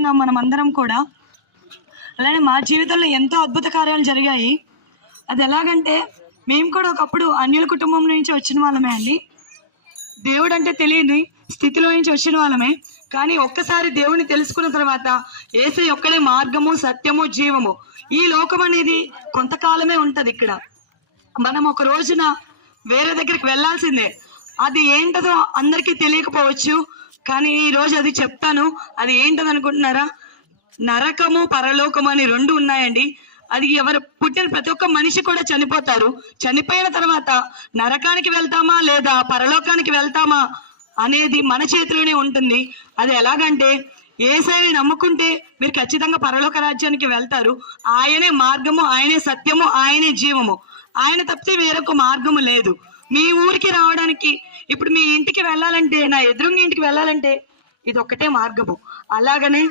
ఉన్నాం మనం అందరం కూడా. అలానే మా జీవితంలో ఎంతో అద్భుత కార్యాలు జరిగాయి. అది ఎలాగంటే, మేము కూడా ఒకప్పుడు అన్యుల కుటుంబం నుంచి వచ్చిన వాళ్ళమే అండి. దేవుడు అంటే తెలియని స్థితిలో నుంచి వచ్చిన వాళ్ళమే. కానీ ఒక్కసారి దేవుని తెలుసుకున్న తర్వాత యేసయ్య ఒక్కడే మార్గము, సత్యము, జీవము. ఈ లోకం అనేది కొంతకాలమే ఉంటుంది. ఇక్కడ మనం ఒక రోజున వేరే దగ్గరికి వెళ్ళాల్సిందే. అది ఏంటదో అందరికీ తెలియకపోవచ్చు, కానీ ఈ రోజు అది చెప్తాను. అది ఏంటది అనుకుంటున్నారా? నరకము, పరలోకము అని రెండు ఉన్నాయండి. అది ఎవరు పుట్టిన ప్రతి ఒక్క మనిషి కూడా చనిపోతారు. చనిపోయిన తర్వాత నరకానికి వెళ్తామా లేదా పరలోకానికి వెళ్తామా అనేది మన చేతిలోనే ఉంటుంది. అది ఎలాగంటే, యేసయ్యని నమ్ముకుంటే మీరు ఖచ్చితంగా పరలోక రాజ్యానికి వెళ్తారు. ఆయనే మార్గము, ఆయనే సత్యము, ఆయనే జీవము. ఆయన తప్పితే వేరొక మార్గము లేదు. మీ ఊరికి రావడానికి, ఇప్పుడు మీ ఇంటికి వెళ్ళాలంటే, నా ఎదురుంగి ఇంటికి వెళ్ళాలంటే ఇది ఒక్కటే మార్గము. అలాగనే